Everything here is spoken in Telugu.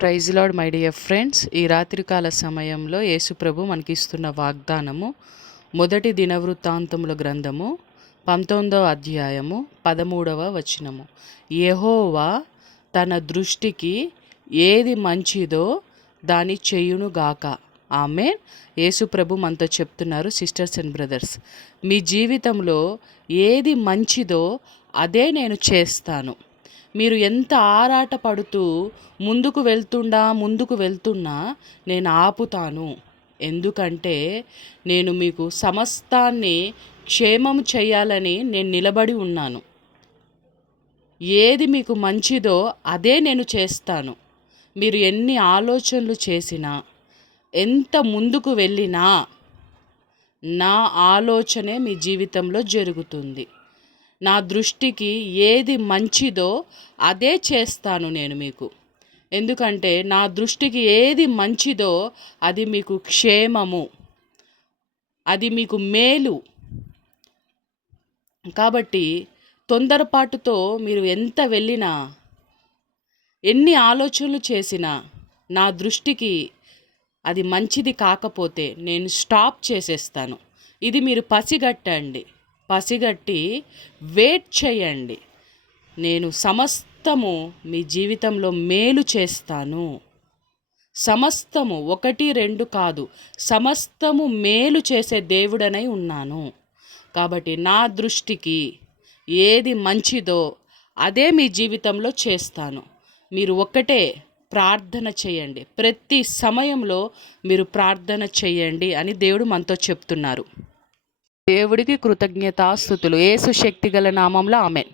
Praise Lord my dear friends. ఈ రాత్రికాల సమయంలో యేసుప్రభు మనకిస్తున్న వాగ్దానము మొదటి దినవృత్తాంతముల గ్రంథము 19వ అధ్యాయము 13వ వచనము. యెహోవా తన దృష్టికి ఏది మంచిదో దాని చేయునుగాక. ఆమేన్. యేసుప్రభు మనతో చెప్తున్నారు, సిస్టర్స్ అండ్ బ్రదర్స్, మీ జీవితంలో ఏది మంచిదో అదే నేను చేస్తాను. మీరు ఎంత ఆరాట పడుతూ ముందుకు వెళ్తున్నా నేను ఆపుతాను. ఎందుకంటే నేను మీకు సమస్తాన్ని క్షేమం చేయాలని నేను నిలబడి ఉన్నాను. ఏది మీకు మంచిదో అదే నేను చేస్తాను. మీరు ఎన్ని ఆలోచనలు చేసినా, ఎంత ముందుకు వెళ్ళినా నా ఆలోచనే మీ జీవితంలో జరుగుతుంది. నా దృష్టికి ఏది మంచిదో అదే చేస్తాను నేను మీకు. ఎందుకంటే నా దృష్టికి ఏది మంచిదో అది మీకు క్షేమము, అది మీకు మేలు. కాబట్టి తొందరపాటుతో మీరు ఎంత వెళ్ళినా, ఎన్ని ఆలోచనలు చేసినా నా దృష్టికి అది మంచిది కాకపోతే నేను స్టాప్ చేసేస్తాను. ఇది మీరు పసిగట్టి వెయిట్ చేయండి. నేను సమస్తము మీ జీవితంలో మేలు చేస్తాను. సమస్తము, 1, 2 కాదు, సమస్తము మేలు చేసే దేవుడనై ఉన్నాను. కాబట్టి నా దృష్టికి ఏది మంచిదో అదే మీ జీవితంలో చేస్తాను. మీరు ఒక్కటే ప్రార్థన చేయండి. ప్రతి సమయంలో మీరు ప్రార్థన చేయండి అని దేవుడు మనతో చెప్తున్నారు. దేవుడికి కృతజ్ఞతాస్తుతులు. యేసు శక్తిగల నామంలో ఆమేన్.